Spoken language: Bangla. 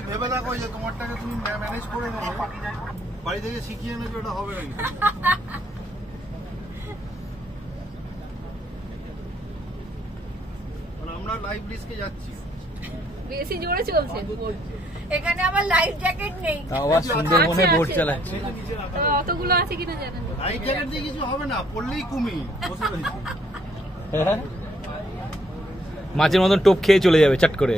তুমি ভেবে দেখো যে তোমারটাকে তুমি ম্যানেজ করে নেবে, বাড়ি থেকে শিখিয়ে নেবে, ওটা হবে নাকি? আমরা লাইভ রিস্কে যাচ্ছি, বেশি জোরে চলছে এখানে। আমার লাইফ জ্যাকেট নেই, আবার সুন্দরবনে বোট চালাচ্ছে। অতগুলো আছে কিনা জানেন? লাইফ জ্যাকেট দিয়ে কিছু হবে না, পড়লেই কুমির বসে রয়েছে। মাছের মতন টোপ খেয়ে চলে যাবে চট করে।